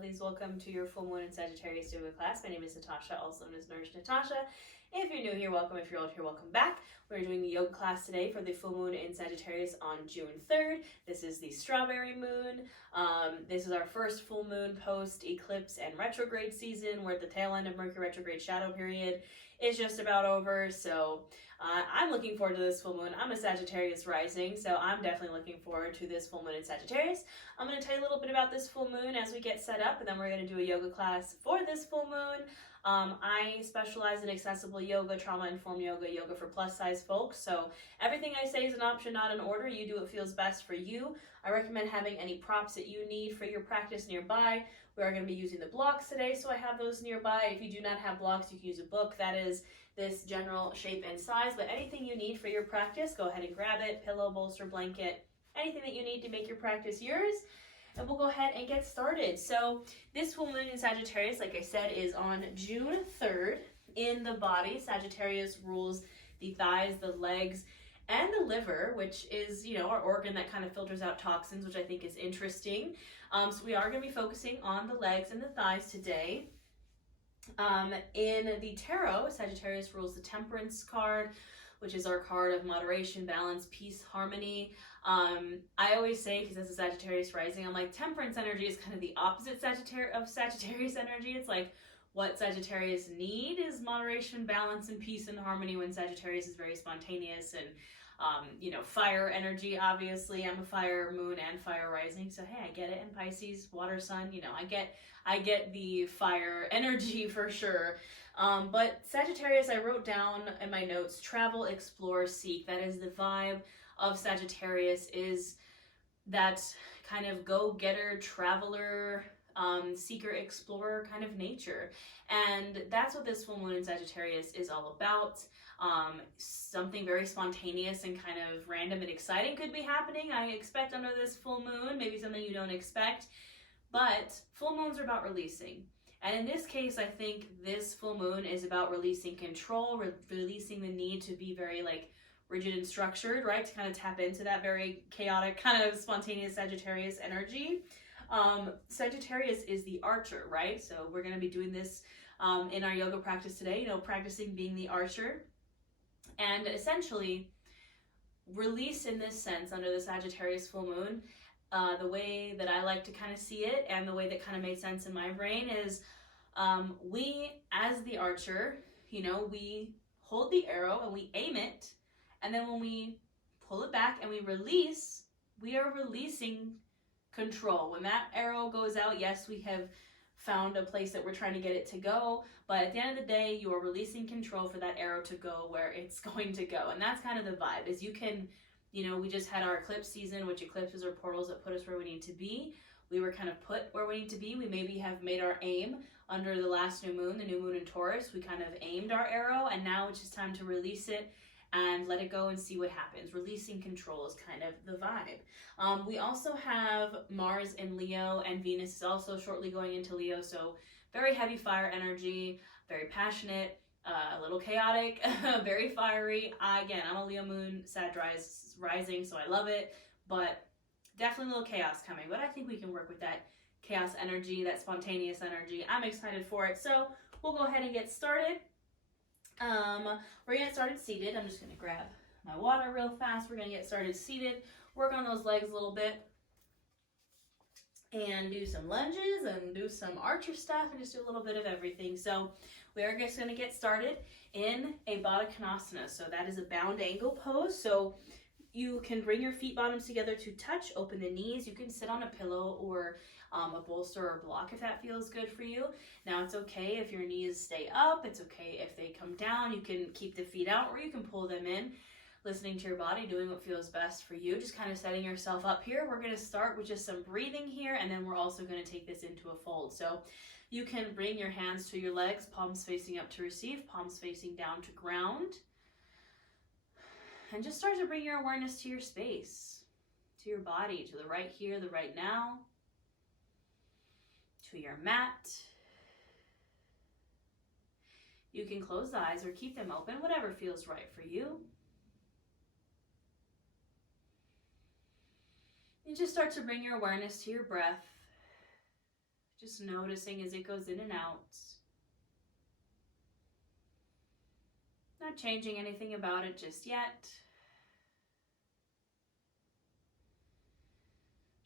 lovelies. Welcome to your full moon in Sagittarius yoga class. My name is Natasha, also known as Nurse Natasha. If you're new here, welcome. If you're old here, welcome back. We're doing the yoga class today for the full moon in Sagittarius on June 3rd. This is the strawberry moon. This is our first full moon post eclipse and retrograde season. We're at the tail end of Mercury retrograde shadow period. It's just about over, so I'm looking forward to this full moon. I'm a Sagittarius rising, so I'm definitely looking forward to this full moon in Sagittarius. I'm going to tell you a little bit about this full moon as we get set up, and then we're going to do a yoga class for this full moon. I specialize in accessible yoga, trauma-informed yoga, yoga for plus-size folks, so everything I say is an option, not an order. You do what feels best for you. I recommend having any props that you need for your practice nearby. We are going to be using the blocks today, so I have those nearby. If you do not have blocks, you can use a book. That is this general shape and size, but anything you need for your practice, go ahead and grab it. Pillow, bolster, blanket, anything that you need to make your practice yours. And we'll go ahead and get started. So this full moon in Sagittarius, like I said, is on June 3rd in the body. Sagittarius rules the thighs, the legs, and the liver, which is, our organ that kind of filters out toxins, which I think is interesting. So we are going to be focusing on the legs and the thighs today. In the tarot, Sagittarius rules the Temperance card, which is our card of moderation, balance, peace, harmony. I always say, because as a Sagittarius rising, I'm like, Temperance energy is kind of the opposite of Sagittarius energy. It's like what Sagittarius need is moderation, balance, and peace and harmony, when Sagittarius is very spontaneous and fire energy. Obviously, I'm a fire moon and fire rising, so hey, I get it. In Pisces, water, sun, I get the fire energy for sure. But Sagittarius, I wrote down in my notes, travel, explore, seek. That is the vibe of Sagittarius, is that kind of go-getter, traveler, seeker, explorer kind of nature. And that's what this full moon in Sagittarius is all about. Something very spontaneous and kind of random and exciting could be happening, I expect, under this full moon. Maybe something you don't expect. But full moons are about releasing. And in this case, I think this full moon is about releasing control, releasing the need to be very rigid and structured, right? To kind of tap into that very chaotic, kind of spontaneous Sagittarius energy. Sagittarius is the archer, right? So we're going to be doing this in our yoga practice today, practicing being the archer. And essentially, release in this sense under the Sagittarius full moon, the way that I like to kind of see it, and the way that kind of made sense in my brain, is we, as the archer, we hold the arrow and we aim it, and then when we pull it back and we release, we are releasing control. When that arrow goes out, yes, we have found a place that we're trying to get it to go, but at the end of the day, you are releasing control for that arrow to go where it's going to go. And that's kind of the vibe, is you can, we just had our eclipse season, which eclipses are portals that put us where we need to be. We were kind of put where we need to be. We maybe have made our aim under the last new moon, the new moon in Taurus. We kind of aimed our arrow, and now it's just time to release it and let it go and see what happens. Releasing control is kind of the vibe. We also have Mars in Leo, and Venus is also shortly going into Leo, so very heavy fire energy, very passionate, a little chaotic, very fiery. Again, I'm a Leo moon, Sag rising, so I love it, but definitely a little chaos coming. But I think we can work with that chaos energy, that spontaneous energy. I'm excited for it, so we'll go ahead and get started. We're going to get started seated. I'm just going to grab my water real fast. We're going to get started seated, work on those legs a little bit, and do some lunges and do some archer stuff, and just do a little bit of everything. So we are just going to get started in a Baddha Konasana. So that is a bound angle pose. So you can bring your feet bottoms together to touch, open the knees. You can sit on a pillow or a bolster or a block if that feels good for you. Now, it's okay if your knees stay up. It's okay if they come down. You can keep the feet out, or you can pull them in, listening to your body, doing what feels best for you, just kind of setting yourself up here. We're going to start with just some breathing here, and then we're also going to take this into a fold. So you can bring your hands to your legs, palms facing up to receive, palms facing down to ground. And just start to bring your awareness to your space, to your body, to the right here, the right now, to your mat. You can close the eyes or keep them open, whatever feels right for you. And just start to bring your awareness to your breath, Just noticing as it goes in and out. Not changing anything about it just yet.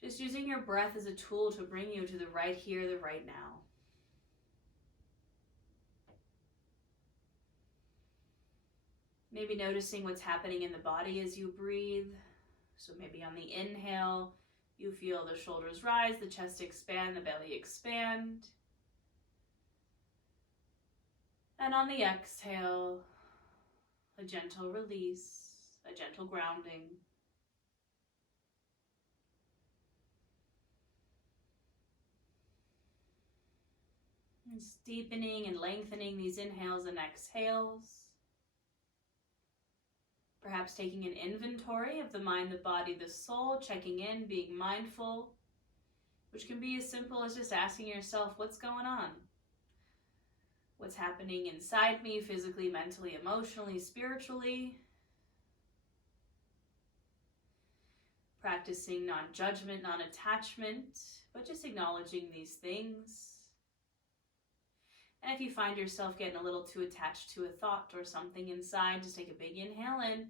Just using your breath as a tool to bring you to the right here, the right now. Maybe noticing what's happening in the body as you breathe. So maybe on the inhale, you feel the shoulders rise, the chest expand, the belly expand. And on the exhale, a gentle release, a gentle grounding. And deepening and lengthening these inhales and exhales. Perhaps taking an inventory of the mind, the body, the soul, checking in, being mindful, which can be as simple as just asking yourself, what's going on? What's happening inside me, physically, mentally, emotionally, spiritually? Practicing non-judgment, non-attachment, but just acknowledging these things. And if you find yourself getting a little too attached to a thought or something inside, just take a big inhale in.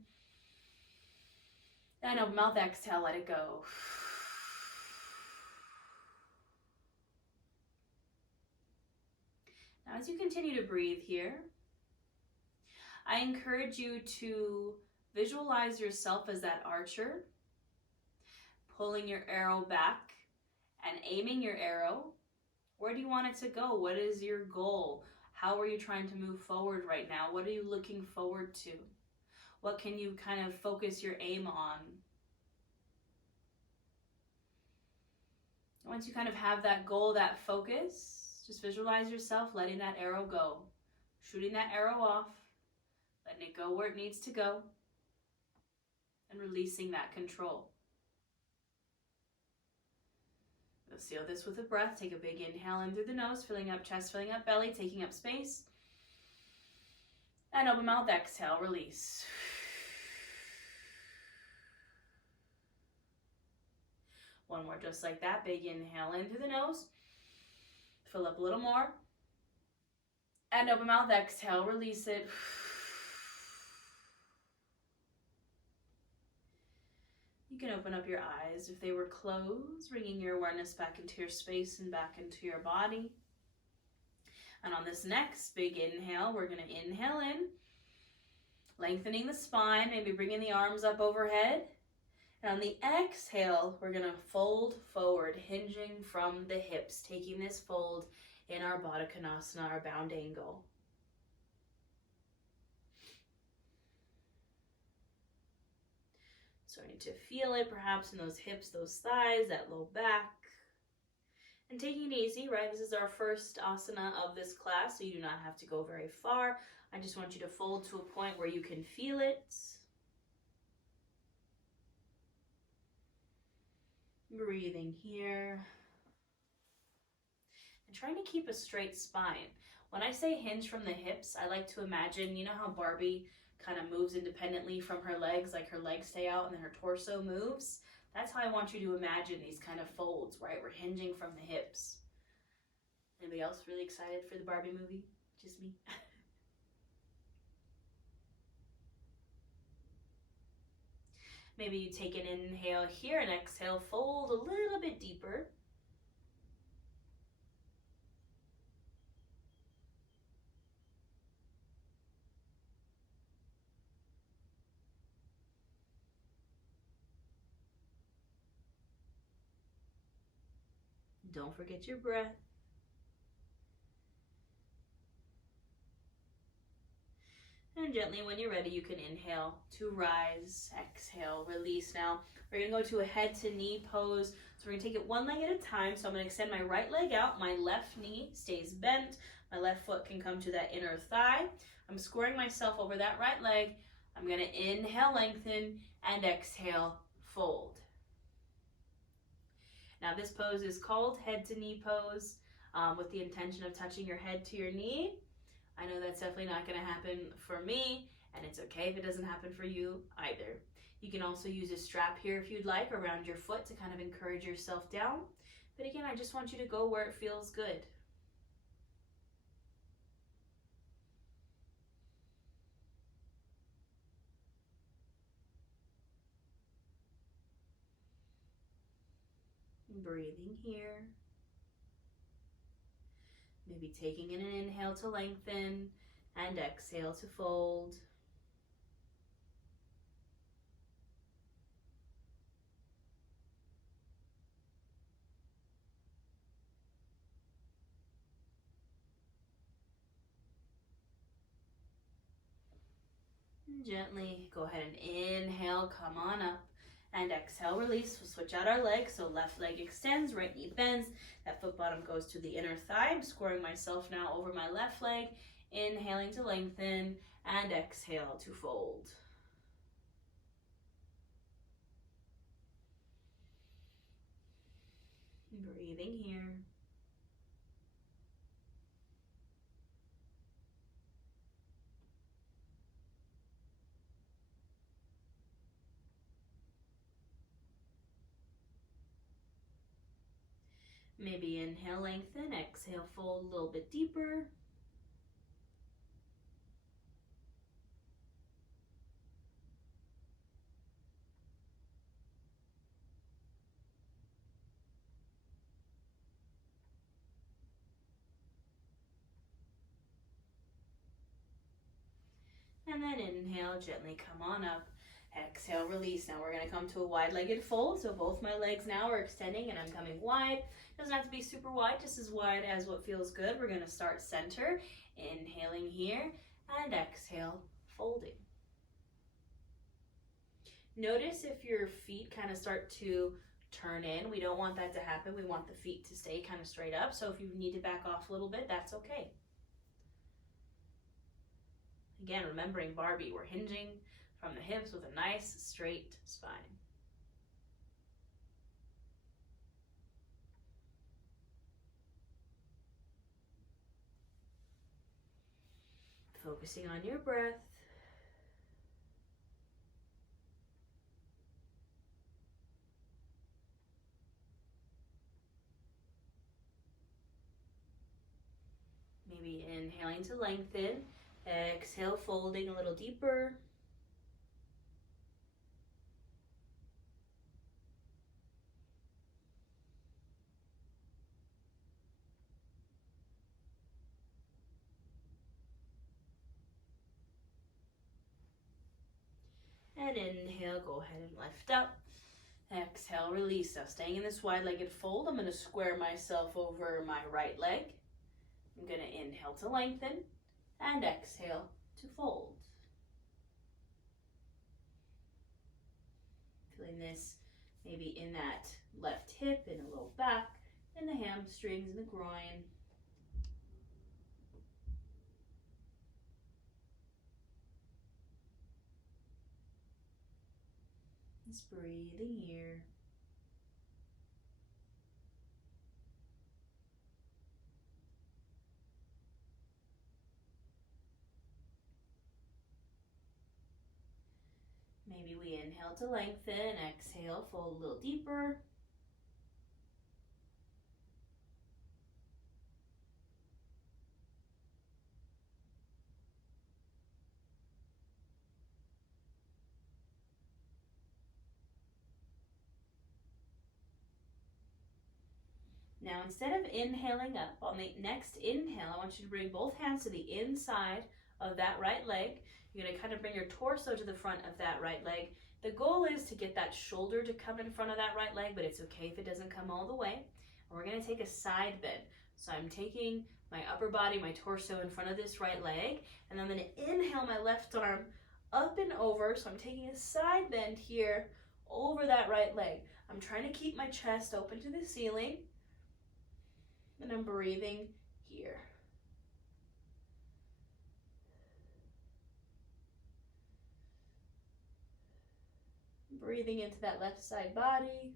And open mouth, exhale, let it go. Now, as you continue to breathe here, I encourage you to visualize yourself as that archer, pulling your arrow back and aiming your arrow. Where do you want it to go? What is your goal? How are you trying to move forward right now? What are you looking forward to? What can you kind of focus your aim on? Once you kind of have that goal, that focus, just visualize yourself letting that arrow go, shooting that arrow off, letting it go where it needs to go, and releasing that control. We'll seal this with a breath. Take a big inhale in through the nose, filling up chest, filling up belly, taking up space. And open mouth, exhale, release. One more just like that. Big inhale in through the nose. Fill up a little more. And open mouth, exhale, release it. You can open up your eyes if they were closed, bringing your awareness back into your space and back into your body. And on this next big inhale, we're going to inhale in, lengthening the spine, maybe bringing the arms up overhead. And on the exhale, we're going to fold forward, hinging from the hips, taking this fold in our Baddha Konasana, our bound angle. Starting to feel it perhaps in those hips, those thighs, that low back. And taking it easy, right? This is our first asana of this class, so you do not have to go very far. I just want you to fold to a point where you can feel it. Breathing here. And trying to keep a straight spine. When I say hinge from the hips, I like to imagine, you know how Barbie kind of moves independently from her legs, like her legs stay out and then her torso moves? That's how I want you to imagine these kind of folds, right? We're hinging from the hips. Anybody else really excited for the Barbie movie? Just me? Maybe you take an inhale here and exhale, fold a little bit deeper. Don't forget your breath. And gently, when you're ready, you can inhale to rise, exhale, release. Now, we're going to go to a head to knee pose. So we're going to take it one leg at a time. So I'm going to extend my right leg out. My left knee stays bent. My left foot can come to that inner thigh. I'm squaring myself over that right leg. I'm going to inhale, lengthen, and exhale, fold. Now this pose is called head to knee pose with the intention of touching your head to your knee. I know that's definitely not going to happen for me, and it's okay if it doesn't happen for you either. You can also use a strap here if you'd like around your foot to kind of encourage yourself down. But again, I just want you to go where it feels good. Breathing here. Maybe taking in an inhale to lengthen and exhale to fold. And gently go ahead and inhale, come on up. And exhale, release. We'll switch out our legs. So left leg extends, right knee bends. That foot bottom goes to the inner thigh. I'm squaring myself now over my left leg. Inhaling to lengthen and exhale to fold. Breathing here. Maybe inhale, lengthen, exhale, fold a little bit deeper. And then inhale, gently come on up. Exhale, release. Now we're going to come to a wide-legged fold. So both my legs now are extending and I'm coming wide. Doesn't have to be super wide, just as wide as what feels good. We're going to start center. Inhaling here and exhale, folding. Notice if your feet kind of start to turn in. We don't want that to happen. We want the feet to stay kind of straight up. So if you need to back off a little bit, that's okay. Again, remembering Barbie, we're hinging from the hips with a nice straight spine. Focusing on your breath. Maybe inhaling to lengthen. Exhale, folding a little deeper. And inhale, go ahead and lift up. Exhale, release. Now staying in this wide-legged fold, I'm going to square myself over my right leg. I'm going to inhale to lengthen and exhale to fold. Feeling this maybe in that left hip and a little back, and the hamstrings and the groin. Just breathing here. Maybe we inhale to lengthen, exhale, fold a little deeper. Now instead of inhaling up, on the next inhale, I want you to bring both hands to the inside of that right leg. You're going to kind of bring your torso to the front of that right leg. The goal is to get that shoulder to come in front of that right leg, but it's okay if it doesn't come all the way. And we're going to take a side bend. So I'm taking my upper body, my torso in front of this right leg, and I'm going to inhale my left arm up and over. So I'm taking a side bend here over that right leg. I'm trying to keep my chest open to the ceiling. And I'm breathing here. Breathing into that left side body.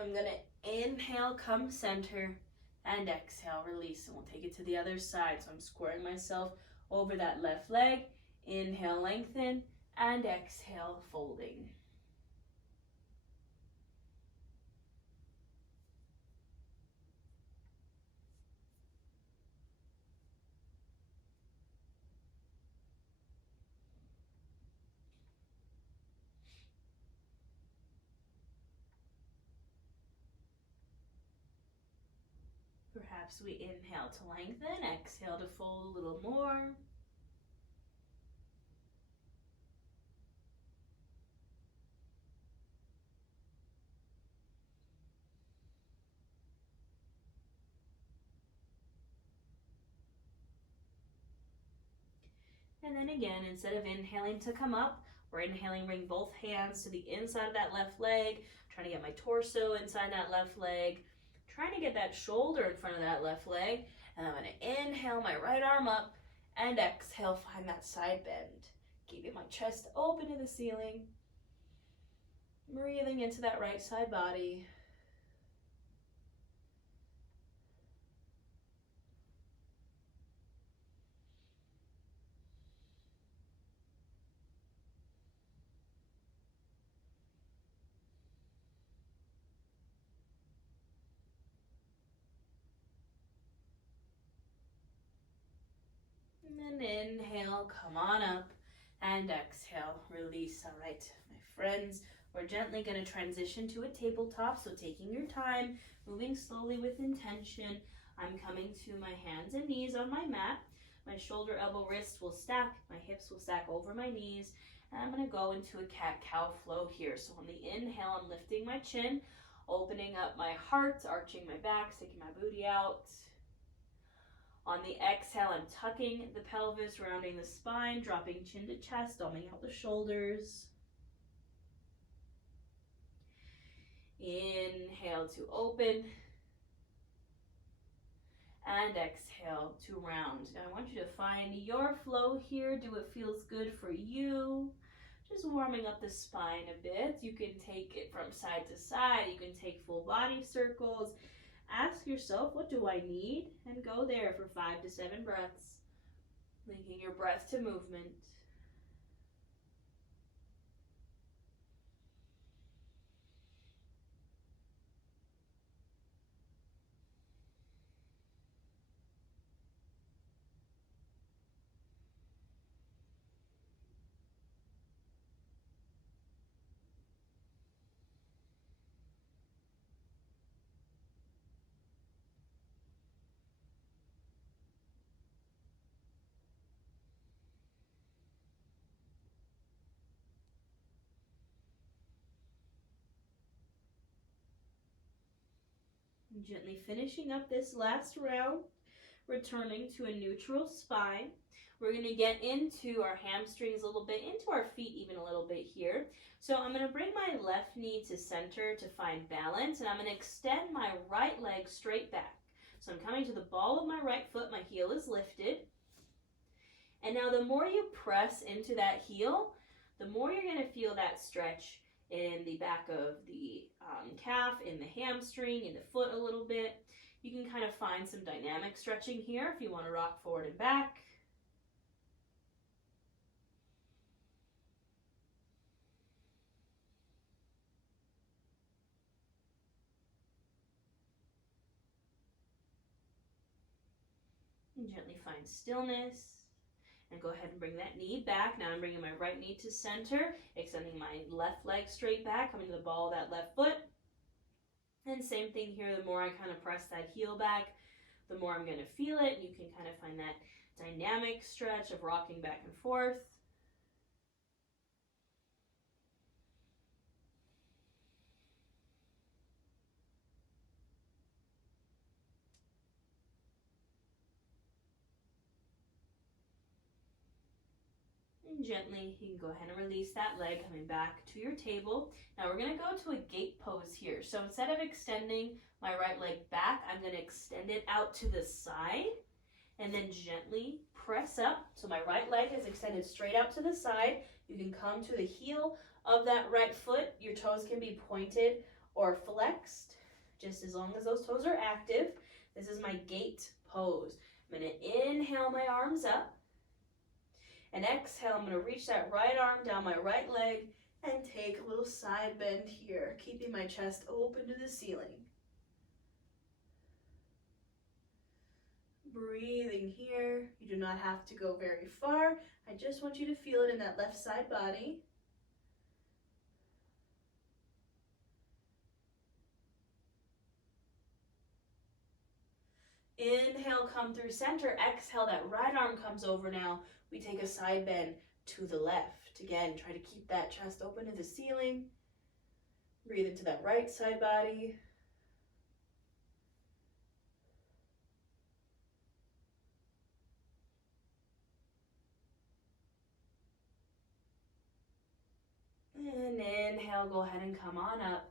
I'm going to inhale, come center, and exhale, release. And we'll take it to the other side. So I'm squaring myself over that left leg. Inhale, lengthen, and exhale, folding. Perhaps we inhale to lengthen, exhale to fold a little more. And then again, instead of inhaling to come up, we're inhaling, bring both hands to the inside of that left leg, trying to get my torso inside that left leg, trying to get that shoulder in front of that left leg. And I'm going to inhale my right arm up and exhale, find that side bend. Keeping my chest open to the ceiling. Breathing into that right side body. And then inhale, come on up, and exhale, release. All right, my friends, we're gently going to transition to a tabletop, so taking your time, moving slowly with intention. I'm coming to my hands and knees on my mat. My shoulder, elbow, wrists will stack, my hips will stack over my knees, and I'm going to go into a cat-cow flow here. So on the inhale, I'm lifting my chin, opening up my heart, arching my back, sticking my booty out. On the exhale, I'm tucking the pelvis, rounding the spine, dropping chin to chest, dumbing out the shoulders. Inhale to open. And exhale to round. Now I want you to find your flow here. Do what feels good for you. Just warming up the spine a bit. You can take it from side to side. You can take full body circles. Ask yourself, what do I need? And go there for 5 to 7 breaths. Linking your breath to movement. Gently finishing up this last round, returning to a neutral spine. We're going to get into our hamstrings a little bit, into our feet even a little bit here. So I'm going to bring my left knee to center to find balance, and I'm going to extend my right leg straight back. So I'm coming to the ball of my right foot, my heel is lifted. And now the more you press into that heel, the more you're going to feel that stretch in the back of the calf, in the hamstring, in the foot a little bit. You can kind of find some dynamic stretching here if you want to rock forward and back. And gently find stillness. And go ahead and bring that knee back. Now I'm bringing my right knee to center, extending my left leg straight back, coming to the ball of that left foot. And same thing here, the more I kind of press that heel back, the more I'm going to feel it. You can kind of find that dynamic stretch of rocking back and forth. Gently, you can go ahead and release that leg, coming back to your table. Now we're going to go to a gate pose here. So instead of extending my right leg back, I'm going to extend it out to the side and then gently press up. So my right leg is extended straight out to the side. You can come to the heel of that right foot. Your toes can be pointed or flexed, just as long as those toes are active. This is my gate pose. I'm going to inhale my arms up. And exhale, I'm going to reach that right arm down my right leg and take a little side bend here, keeping my chest open to the ceiling. Breathing here. You do not have to go very far. I just want you to feel it in that left side body. Inhale, come through center. Exhale, that right arm comes over now. We take a side bend to the left. Again, try to keep that chest open to the ceiling. Breathe into that right side body. And inhale, go ahead and come on up.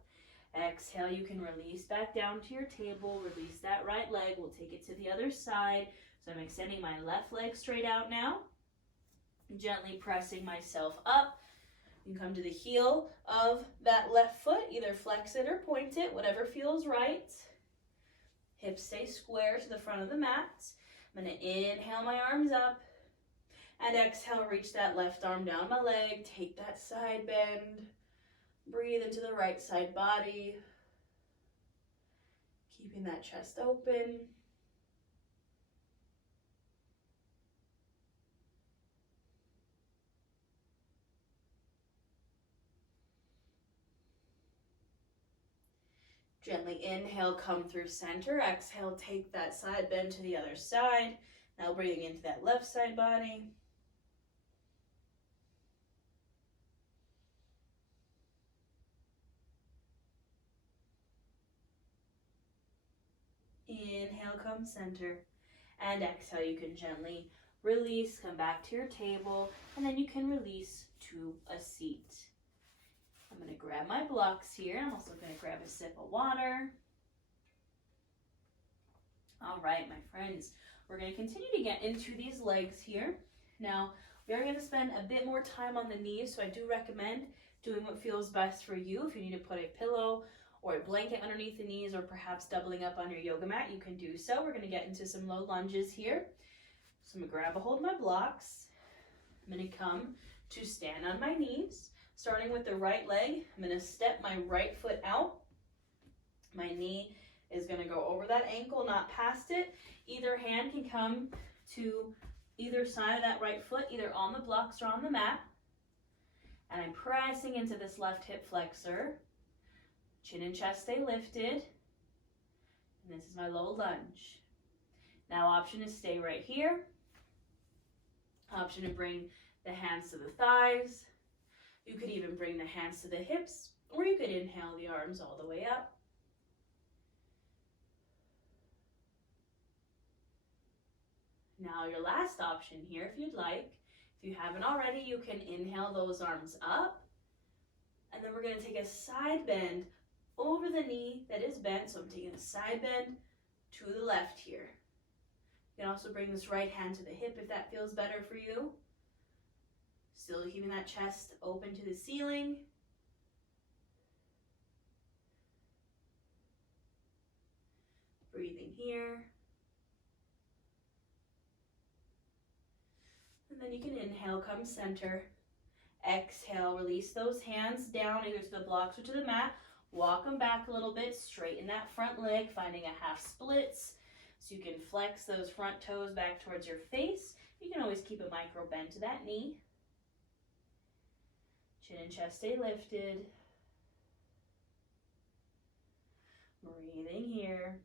Exhale, you can release back down to your table. Release that right leg. We'll take it to the other side. So I'm extending my left leg straight out now. Gently pressing myself up. You can come to the heel of that left foot. Either flex it or point it, whatever feels right. Hips stay square to the front of the mat. I'm going to inhale my arms up. And exhale, reach that left arm down my leg. Take that side bend. Breathe into the right side body. Keeping that chest open. Gently inhale, come through center. Exhale, take that side bend to the other side. Now breathing into that left side body. Inhale, come center. And exhale, you can gently release, come back to your table, and then you can release to a seat. I'm going to grab my blocks here. I'm also going to grab a sip of water. All right, my friends, we're going to continue to get into these legs here. Now, we are going to spend a bit more time on the knees, so I do recommend doing what feels best for you. If you need to put a pillow or a blanket underneath the knees, or perhaps doubling up on your yoga mat, you can do so. We're going to get into some low lunges here. So I'm going to grab a hold of my blocks. I'm going to come to stand on my knees, starting with the right leg. I'm going to step my right foot out. My knee is going to go over that ankle, not past it. Either hand can come to either side of that right foot, either on the blocks or on the mat. And I'm pressing into this left hip flexor. Chin and chest stay lifted. And this is my low lunge. Now option is stay right here. Option to bring the hands to the thighs. You could even bring the hands to the hips, or you could inhale the arms all the way up. Now your last option here, if you'd like, if you haven't already, you can inhale those arms up. And then we're going to take a side bend over the knee that is bent. So I'm taking a side bend to the left here. You can also bring this right hand to the hip if that feels better for you. Still keeping that chest open to the ceiling. Breathing here. And then you can inhale, come center. Exhale, release those hands down either to the blocks or to the mat. Walk them back a little bit, straighten that front leg, finding a half splits. So you can flex those front toes back towards your face. You can always keep a micro bend to that knee. Chin and chest stay lifted. Breathing here.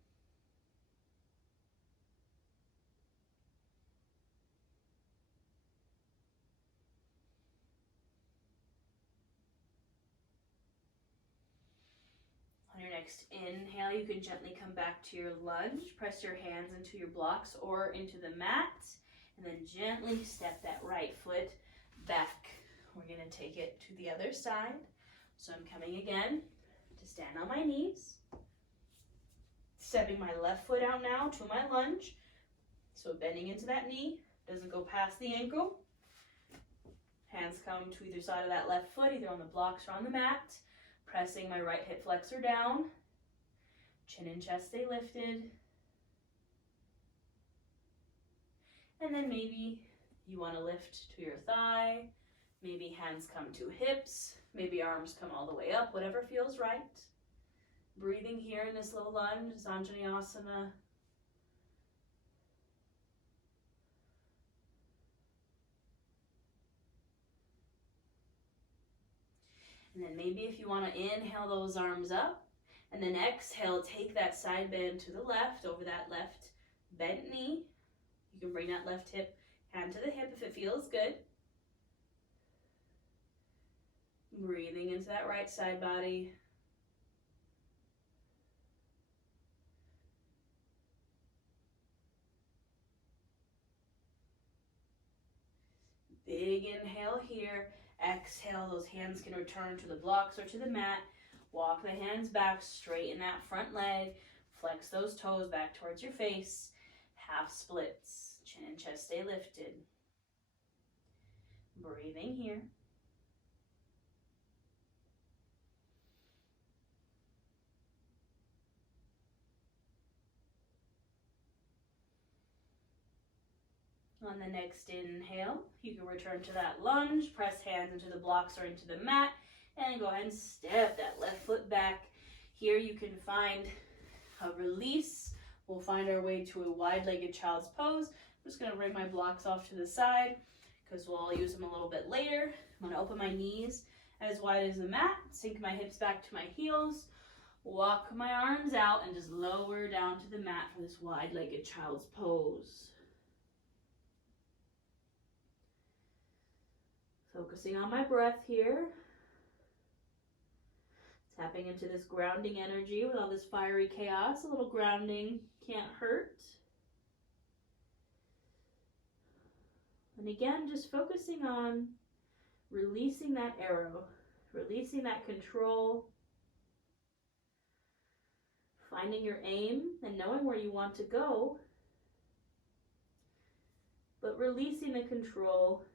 On your next inhale, you can gently come back to your lunge. Press your hands into your blocks or into the mat. And then gently step that right foot back. We're going to take it to the other side. So I'm coming again to stand on my knees. Stepping my left foot out now to my lunge. So bending into that knee. Doesn't go past the ankle. Hands come to either side of that left foot, either on the blocks or on the mat. Pressing my right hip flexor down. Chin and chest stay lifted. And then maybe You want to lift to your thigh. Maybe hands come to hips. Maybe arms come all the way up, whatever feels right. Breathing here in this little lunge, Sanjanayasana. And then maybe if you want to inhale those arms up, and then exhale, take that side bend to the left, over that left bent knee. You can bring that left hip, hand to the hip if it feels good. Breathing into that right side body. Big inhale here. Exhale, those hands can return to the blocks or to the mat. Walk the hands back, straighten that front leg. Flex those toes back towards your face. Half splits. Chin and chest stay lifted. Breathing here. On the next inhale, you can return to that lunge, press hands into the blocks or into the mat, and go ahead and step that left foot back. Here you can find a release. We'll find our way to a wide-legged child's pose. I'm just going to bring my blocks off to the side because we'll use them a little bit later. I'm going to open my knees as wide as the mat, sink my hips back to my heels, walk my arms out, and just lower down to the mat for this wide-legged child's pose. Focusing on my breath here. Tapping into this grounding energy with all this fiery chaos. A little grounding can't hurt. And again, just focusing on releasing that arrow, releasing that control, finding your aim and knowing where you want to go, but releasing the control.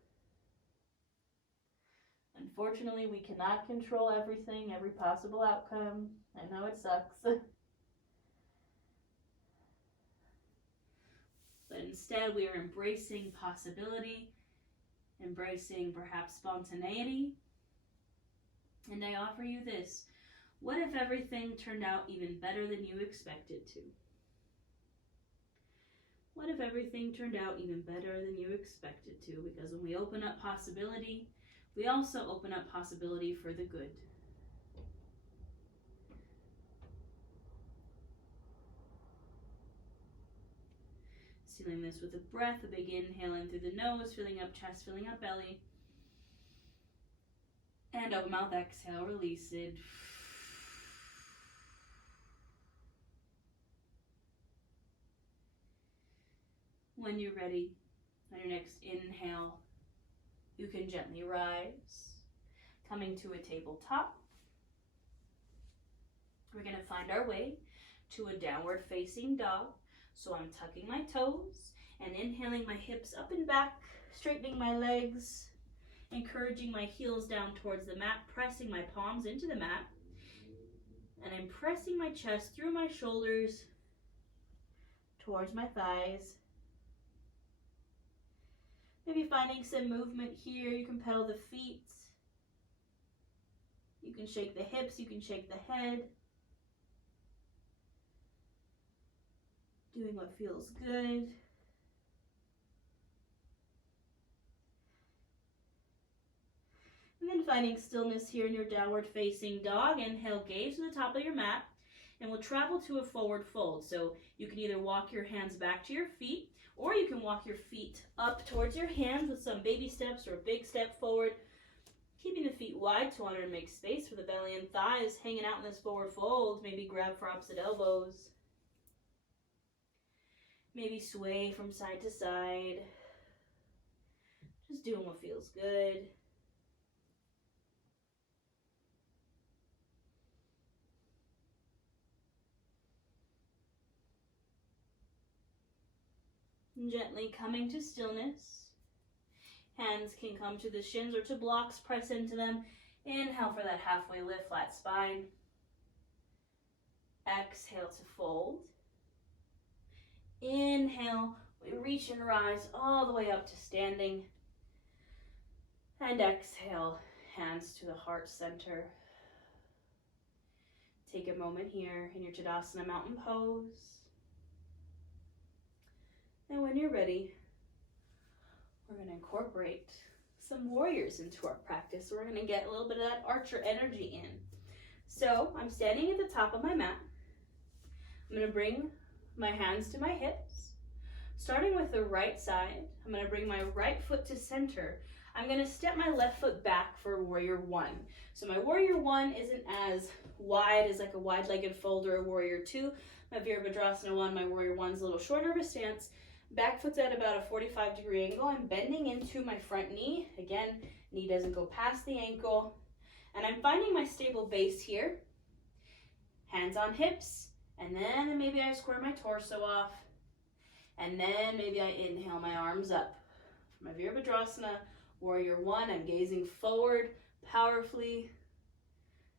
Unfortunately, we cannot control everything, every possible outcome. I know it sucks. But instead, we are embracing possibility, embracing perhaps spontaneity. And I offer you this. What if everything turned out even better than you expected to? What if everything turned out even better than you expected to? Because when we open up possibility, we also open up possibility for the good. Sealing this with a breath, a big inhale in through the nose, filling up chest, filling up belly. And open mouth, exhale, release it. When you're ready, on your next inhale, you can gently rise, coming to a tabletop. We're going to find our way to a downward facing dog. So I'm tucking my toes and inhaling my hips up and back, straightening my legs, encouraging my heels down towards the mat, pressing my palms into the mat. And I'm pressing my chest through my shoulders towards my thighs. Maybe finding some movement here. You can pedal the feet. You can shake the hips. You can shake the head. Doing what feels good. And then finding stillness here in your downward facing dog. Inhale, gaze to the top of your mat. And we'll travel to a forward fold. So you can either walk your hands back to your feet, or you can walk your feet up towards your hands with some baby steps or a big step forward. Keeping the feet wide to honor and make space for the belly and thighs hanging out in this forward fold. Maybe grab for opposite elbows. Maybe sway from side to side. Just doing what feels good. And gently coming to stillness. Hands can come to the shins or to blocks, press into them. Inhale for that halfway lift, flat spine. Exhale to fold. Inhale We reach and rise all the way up to standing. And exhale, hands to the heart center. Take a moment here in your Tadasana mountain pose. And when you're ready, we're going to incorporate some warriors into our practice. So we're going to get a little bit of that archer energy in. So I'm standing at the top of my mat. I'm going to bring my hands to my hips. Starting with the right side, I'm going to bring my right foot to center. I'm going to step my left foot back for warrior one. So my warrior one isn't as wide as like a wide-legged fold or a warrior two. My Virabhadrasana one, my warrior one's a little shorter of a stance. Back foot's at about a 45-degree angle. I'm bending into my front knee. Again, knee doesn't go past the ankle. And I'm finding my stable base here. Hands on hips. And then maybe I square my torso off. And then maybe I inhale my arms up. For my Virabhadrasana, warrior one, I'm gazing forward powerfully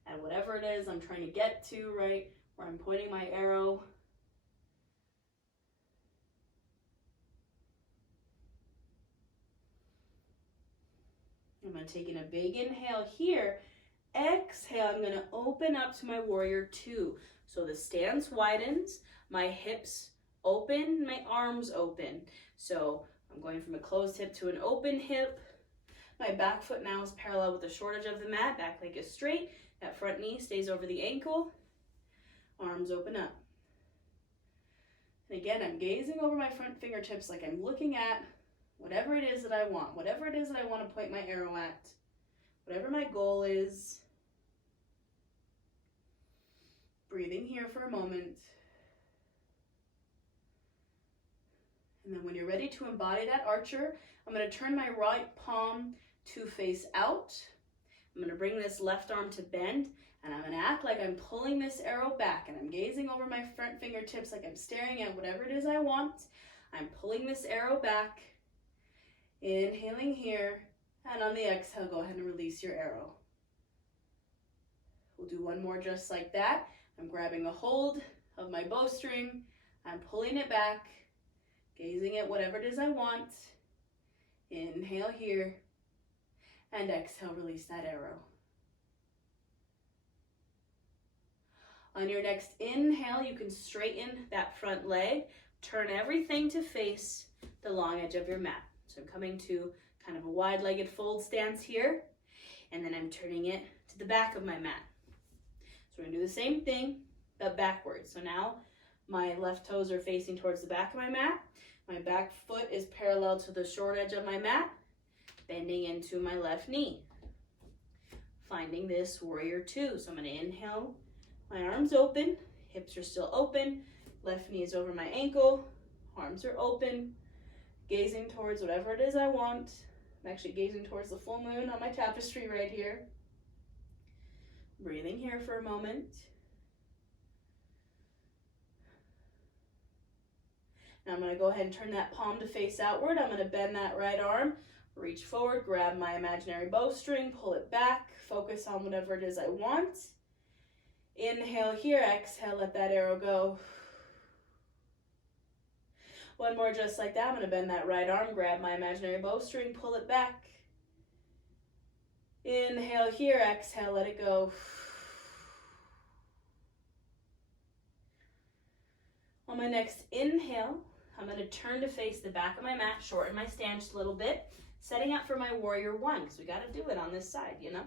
at whatever it is I'm trying to get to, right? Where I'm pointing my arrow. I'm going to take in a big inhale here. Exhale, I'm going to open up to my warrior two. So the stance widens, my hips open, my arms open. So I'm going from a closed hip to an open hip. My back foot now is parallel with the short edge of the mat. Back leg is straight. That front knee stays over the ankle. Arms open up. And again, I'm gazing over my front fingertips like I'm looking at whatever it is that I want. Whatever it is that I want to point my arrow at. Whatever my goal is. Breathing here for a moment. And then when you're ready to embody that archer, I'm going to turn my right palm to face out. I'm going to bring this left arm to bend, and I'm going to act like I'm pulling this arrow back, and I'm gazing over my front fingertips like I'm staring at whatever it is I want. I'm pulling this arrow back, inhaling here, and on the exhale, go ahead and release your arrow. We'll do one more just like that. I'm grabbing a hold of my bowstring, I'm pulling it back, gazing at whatever it is I want. Inhale here, and exhale, release that arrow. On your next inhale, you can straighten that front leg, turn everything to face the long edge of your mat. So I'm coming to kind of a wide-legged fold stance here, and then I'm turning it to the back of my mat. So we're gonna do the same thing, but backwards. So now my left toes are facing towards the back of my mat. My back foot is parallel to the short edge of my mat, bending into my left knee. Finding this warrior two. So I'm gonna inhale, my arms open, hips are still open, left knee is over my ankle, arms are open, gazing towards whatever it is I want. I'm actually gazing towards the full moon on my tapestry right here. Breathing here for a moment. Now I'm going to go ahead and turn that palm to face outward. I'm going to bend that right arm, reach forward, grab my imaginary bowstring, pull it back, focus on whatever it is I want. Inhale here, exhale, let that arrow go. One more just like that. I'm going to bend that right arm, grab my imaginary bowstring, pull it back. Inhale here, exhale, let it go. On my next inhale, I'm going to turn to face the back of my mat, shorten my stance a little bit, setting up for my warrior one, because we got to do it on this side, you know.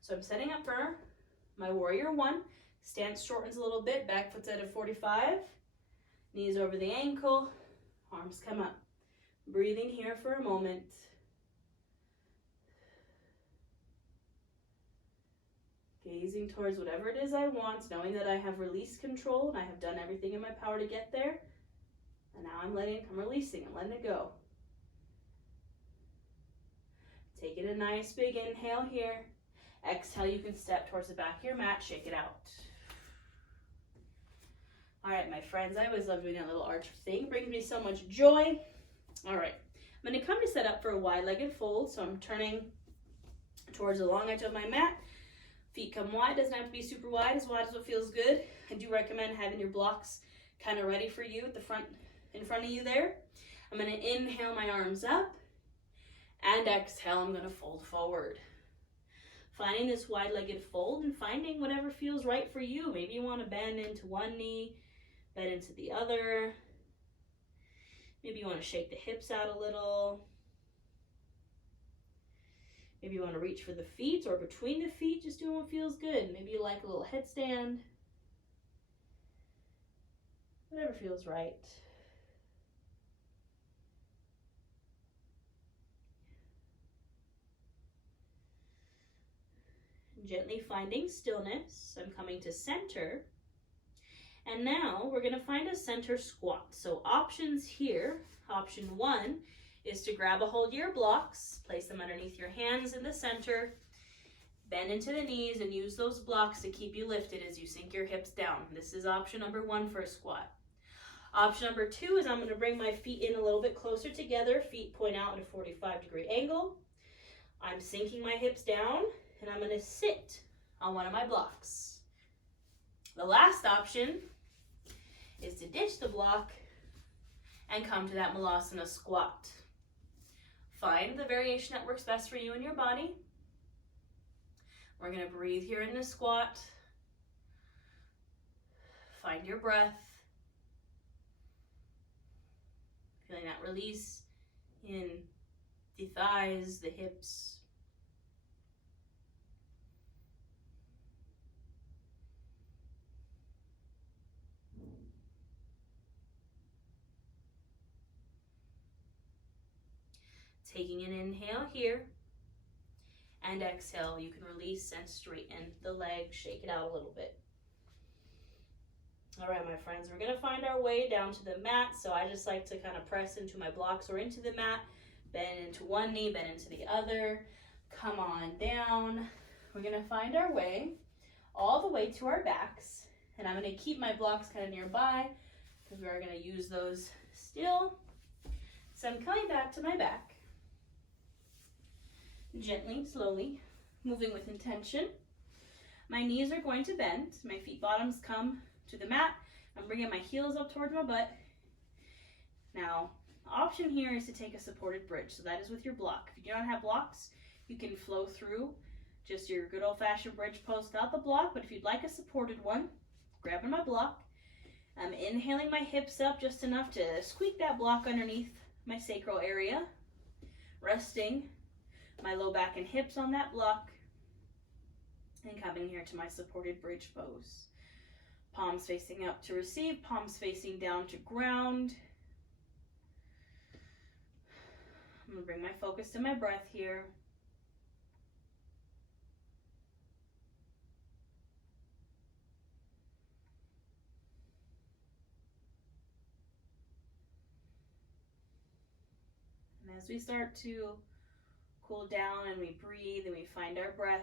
So I'm setting up for my warrior one. Stance shortens a little bit, back foot's at a 45, knees over the ankle, arms come up. Breathing here for a moment. Gazing towards whatever it is I want, knowing that I have released control and I have done everything in my power to get there. And now I'm releasing, I'm letting it go. Taking a nice big inhale here. Exhale, you can step towards the back of your mat, shake it out. All right, my friends, I always love doing that little arch thing. It brings me so much joy. All right, I'm going to come to set up for a wide-legged fold. So I'm turning towards the long edge of my mat. Feet come wide, doesn't have to be super wide as what feels good. I do recommend having your blocks kind of ready for you at the front, in front of you there. I'm going to inhale my arms up, and exhale, I'm going to fold forward. Finding this wide-legged fold and finding whatever feels right for you. Maybe you want to bend into one knee, bend into the other. Maybe you want to shake the hips out a little. Maybe you want to reach for the feet or between the feet, just doing what feels good. Maybe you like a little headstand. Whatever feels right. Gently finding stillness. I'm coming to center. And now we're going to find a center squat. So options here, option 1 is to grab a hold of your blocks, place them underneath your hands in the center, bend into the knees and use those blocks to keep you lifted as you sink your hips down. This is option number 1 for a squat. Option number 2 is I'm going to bring my feet in a little bit closer together, feet point out at a 45-degree angle. I'm sinking my hips down, and I'm going to sit on one of my blocks. The last option is to ditch the block and come to that Malasana squat. Find the variation that works best for you and your body. We're going to breathe here in the squat. Find your breath. Feeling that release in the thighs, the hips. Taking an inhale here, and exhale, you can release and straighten the legs, shake it out a little bit. All right, my friends, we're gonna find our way down to the mat. So I just like to kind of press into my blocks or into the mat, bend into one knee, bend into the other, come on down. We're gonna find our way all the way to our backs, and I'm gonna keep my blocks kind of nearby because we are gonna use those still. So I'm coming back to my back. Gently, slowly, moving with intention. My knees are going to bend. My feet bottoms come to the mat. I'm bringing my heels up towards my butt. Now, the option here is to take a supported bridge. So that is with your block. If you don't have blocks, you can flow through just your good old-fashioned bridge pose without the block. But if you'd like a supported one, grabbing my block. I'm inhaling my hips up just enough to squeak that block underneath my sacral area. Resting my low back and hips on that block, and coming here to my supported bridge pose. Palms facing up to receive, palms facing down to ground. I'm gonna bring my focus to my breath here. And as we start to cool down and we breathe and we find our breath,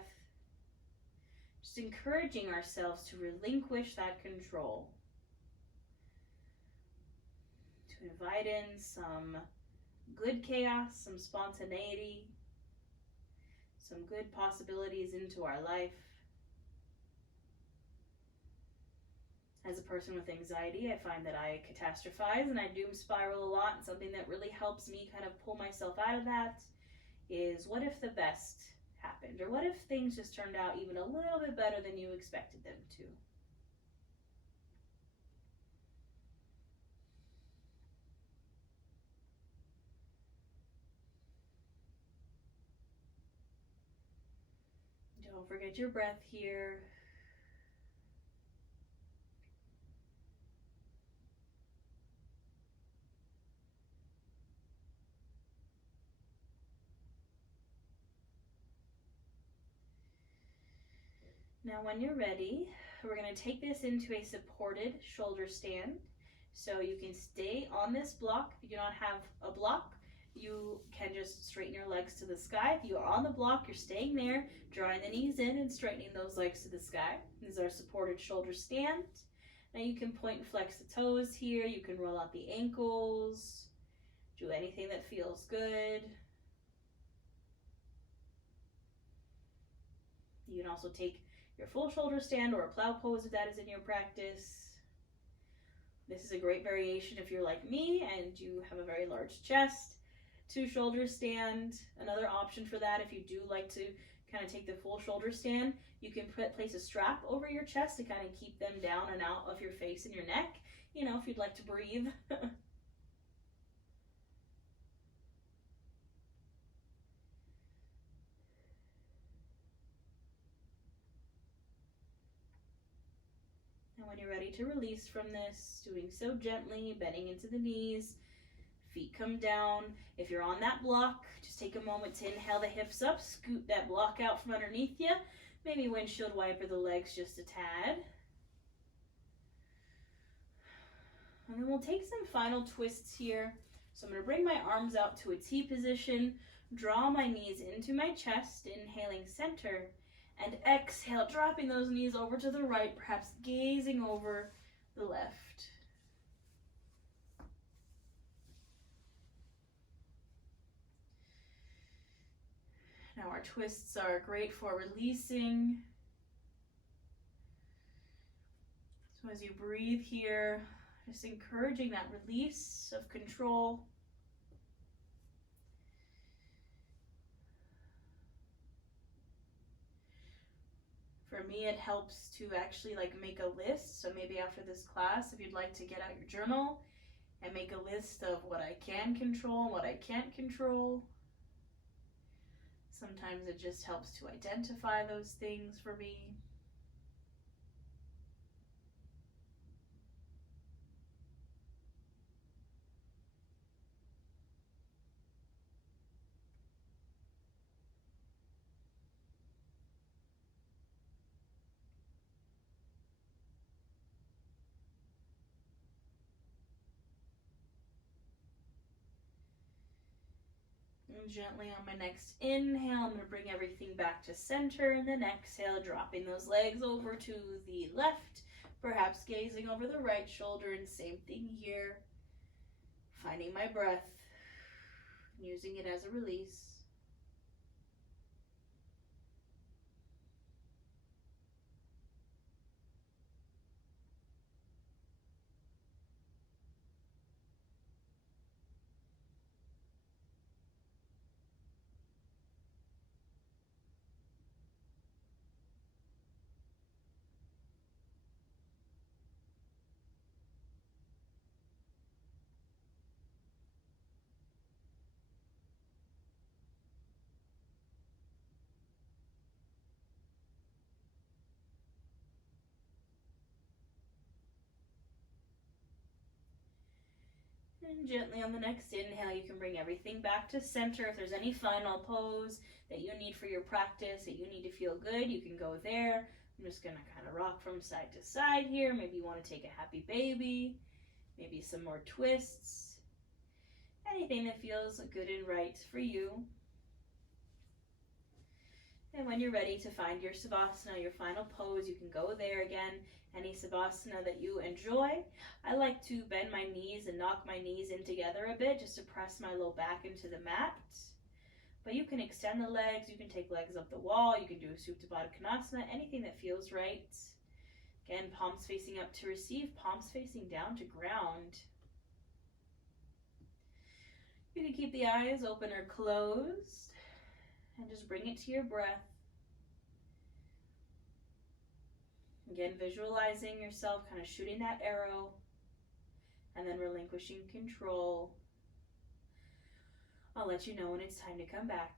just encouraging ourselves to relinquish that control, to invite in some good chaos, some spontaneity, some good possibilities into our life. As a person with anxiety, I find that I catastrophize and I doom spiral a lot, and something that really helps me kind of pull myself out of that is, what if the best happened? Or what if things just turned out even a little bit better than you expected them to? Don't forget your breath here. Now when you're ready, we're going to take this into a supported shoulder stand. So you can stay on this block. If you do not have a block, you can just straighten your legs to the sky. If you are on the block, you're staying there, drawing the knees in and straightening those legs to the sky. This is our supported shoulder stand. Now you can point and flex the toes here. You can roll out the ankles. Do anything that feels good. You can also take your full shoulder stand or a plow pose if that is in your practice. This is a great variation if you're like me and you have a very large chest. 2 shoulder stand. Another option for that, if you do like to kind of take the full shoulder stand, you can place a strap over your chest to kind of keep them down and out of your face and your neck, you know, if you'd like to breathe. And when you're ready to release from this, doing so gently, bending into the knees, feet come down. If you're on that block, just take a moment to inhale the hips up, scoot that block out from underneath you. Maybe windshield wiper the legs just a tad. And then we'll take some final twists here. So I'm going to bring my arms out to a T position, draw my knees into my chest, inhaling center, and exhale, dropping those knees over to the right, perhaps gazing over the left. Now our twists are great for releasing. So as you breathe here, just encouraging that release of control. For me, it helps to actually make a list. So maybe after this class, if you'd like to get out your journal and make a list of what I can control and what I can't control. Sometimes it just helps to identify those things for me. And gently on my next inhale, I'm going to bring everything back to center, and then exhale, dropping those legs over to the left, perhaps gazing over the right shoulder, and same thing here. Finding my breath, using it as a release. And gently on the next inhale, you can bring everything back to center. If there's any final pose that you need for your practice, that you need to feel good, you can go there. I'm just going to kind of rock from side to side here. Maybe you want to take a happy baby, maybe some more twists. Anything that feels good and right for you. And when you're ready to find your Savasana, your final pose, you can go there again. Any Savasana that you enjoy. I like to bend my knees and knock my knees in together a bit just to press my low back into the mat. But you can extend the legs, you can take legs up the wall, you can do a Supine Konasana, anything that feels right. Again, palms facing up to receive, palms facing down to ground. You can keep the eyes open or closed and just bring it to your breath. Again, visualizing yourself kind of shooting that arrow and then relinquishing control. I'll let you know when it's time to come back.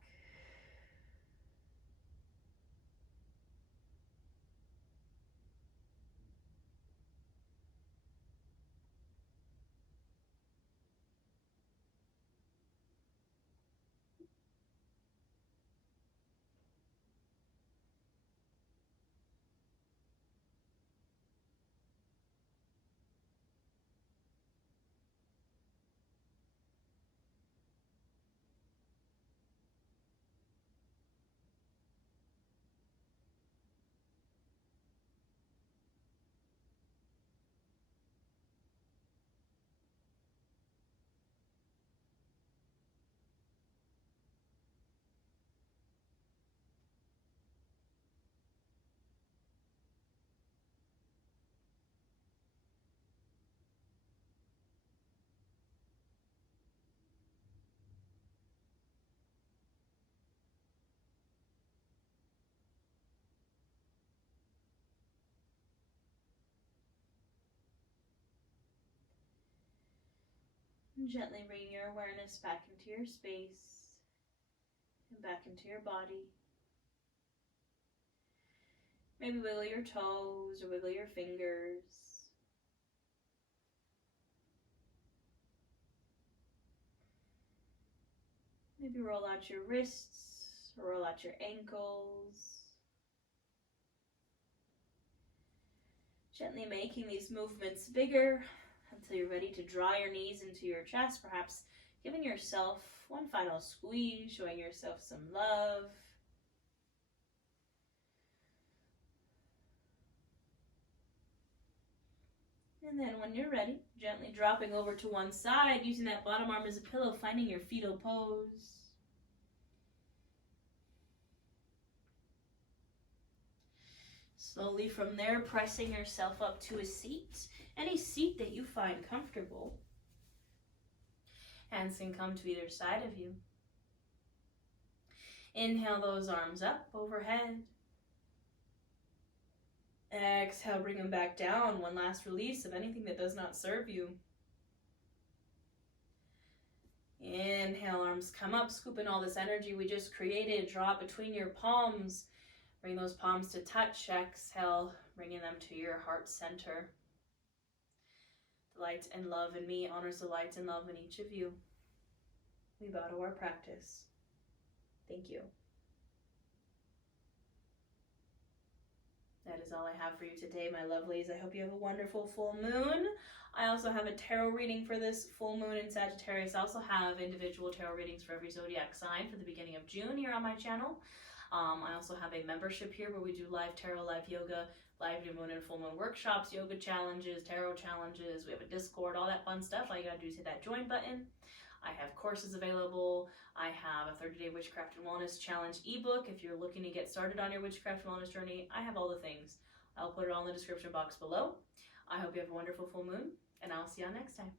And gently bring your awareness back into your space and back into your body. Maybe wiggle your toes or wiggle your fingers. Maybe roll out your wrists or roll out your ankles. Gently making these movements bigger until you're ready to draw your knees into your chest, perhaps giving yourself one final squeeze, showing yourself some love. And then when you're ready, gently dropping over to one side, using that bottom arm as a pillow, finding your fetal pose. Slowly from there, pressing yourself up to a seat, any seat that you find comfortable. Hands can come to either side of you. Inhale those arms up overhead. Exhale, bring them back down. One last release of anything that does not serve you. Inhale, arms come up, scoop in all this energy we just created. Draw it between your palms. Bring those palms to touch. Exhale, bringing them to your heart center. The light and love in me honors the light and love in each of you. We bow to our practice. Thank you. That is all I have for you today, my lovelies. I hope you have a wonderful full moon. I also have a tarot reading for this full moon in Sagittarius. I also have individual tarot readings for every zodiac sign for the beginning of June here on my channel. I also have a membership here where we do live tarot, live yoga, live new moon and full moon workshops, yoga challenges, tarot challenges. We have a Discord, all that fun stuff. All you gotta do is hit that join button. I have courses available. I have a 30-day Witchcraft and Wellness Challenge ebook. If you're looking to get started on your Witchcraft and Wellness journey, I have all the things. I'll put it all in the description box below. I hope you have a wonderful full moon, and I'll see you all next time.